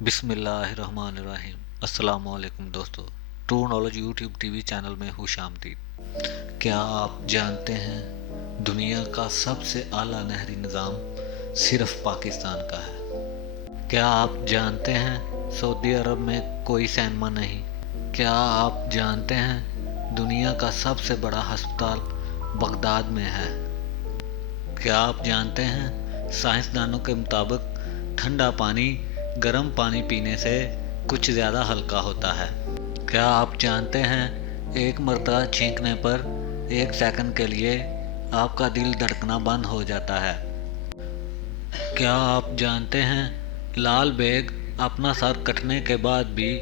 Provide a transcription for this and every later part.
बिस्मिल्लाहिर्रहमानिर्रहीम। अस्सलाम वालेकुम दोस्तों, true knowledge YouTube TV channel में खुशामदीद। क्या आप जानते हैं दुनिया का सबसे आला नहरी निज़ाम सिर्फ पाकिस्तान का है? क्या आप जानते हैं सऊदी अरब में कोई सिनेमा नहीं? क्या आप जानते हैं दुनिया का सबसे बड़ा अस्पताल बगदाद में है? क्या आप जानते हैं साइंसदानों के मुताबिक ठंडा पानी गर्म पानी पीने से कुछ ज़्यादा हल्का होता है? क्या आप जानते हैं एक मरतबा छींकने पर 1 सेकंड के लिए आपका दिल धड़कना बंद हो जाता है? क्या आप जानते हैं लाल बेग अपना सर कटने के बाद भी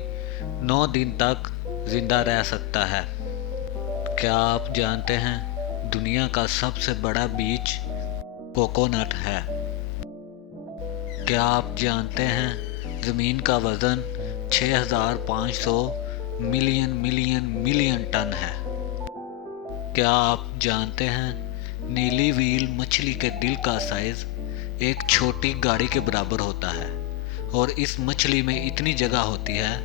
9 दिन तक जिंदा रह सकता है? क्या आप जानते हैं दुनिया का सबसे बड़ा बीच कोकोनट है? क्या आप जानते हैं ज़मीन का वज़न 6500 मिलियन मिलियन मिलियन टन है? क्या आप जानते हैं नीली व्हील मछली के दिल का साइज़ एक छोटी गाड़ी के बराबर होता है और इस मछली में इतनी जगह होती है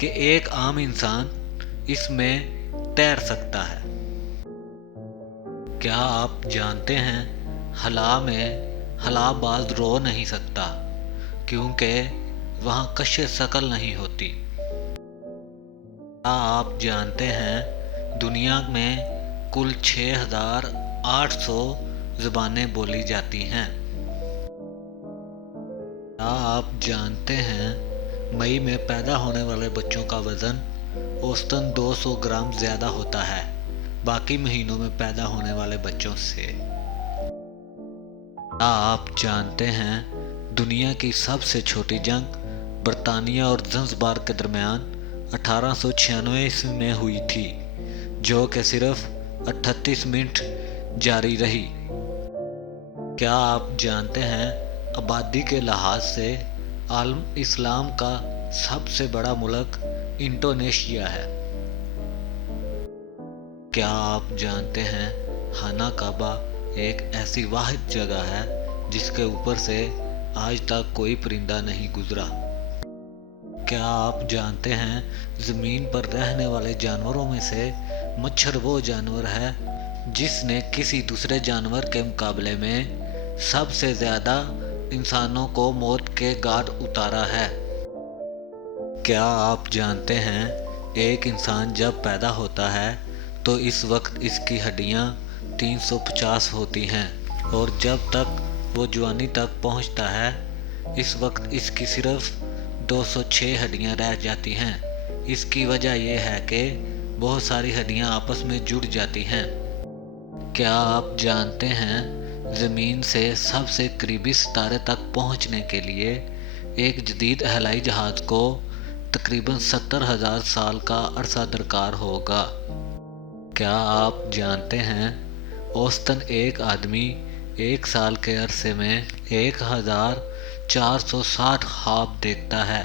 कि एक आम इंसान इसमें तैर सकता है? क्या आप जानते हैं हला में हलाबाज रो नहीं सकता क्योंकि वहाँ कश्श शकल नहीं होती? क्या आप जानते हैं दुनिया में कुल 6800 ज़ुबानें बोली जाती हैं? क्या आप जानते हैं मई में पैदा होने वाले बच्चों का वज़न औसतन 200 ग्राम ज़्यादा होता है बाकी महीनों में पैदा होने वाले बच्चों से? क्या आप जानते हैं दुनिया की सबसे छोटी जंग बरतानिया और ज़ंज़बार के दरमियान 1896 ईस्वी में हुई थी, जो कि सिर्फ 38 मिनट जारी रही? क्या आप जानते हैं आबादी के लिहाज से आलम इस्लाम का सबसे बड़ा मुल्क इंडोनेशिया है? क्या आप जानते हैं खाना काबा एक ऐसी वाहिद जगह है जिसके ऊपर से आज तक कोई परिंदा नहीं गुजरा? क्या आप जानते हैं ज़मीन पर रहने वाले जानवरों में से मच्छर वो जानवर है जिसने किसी दूसरे जानवर के मुकाबले में सबसे ज़्यादा इंसानों को मौत के घाट उतारा है? क्या आप जानते हैं एक इंसान जब पैदा होता है तो इस वक्त इसकी हड्डियां 350 होती हैं और जब तक वो जवानी तक पहुंचता है इस वक्त इसकी सिर्फ 206 हड्डियां रह जाती हैं। इसकी वजह यह है कि बहुत सारी हड्डियां आपस में जुड़ जाती हैं। क्या आप जानते हैं ज़मीन से सबसे करीबी सितारे तक पहुंचने के लिए एक जदीद हवाई जहाज़ को तकरीबन 70,000 साल का अरसा दरकार होगा? क्या आप जानते हैं औसतन एक आदमी 1 साल के अरसे में 1460 ख्वाब देखता है?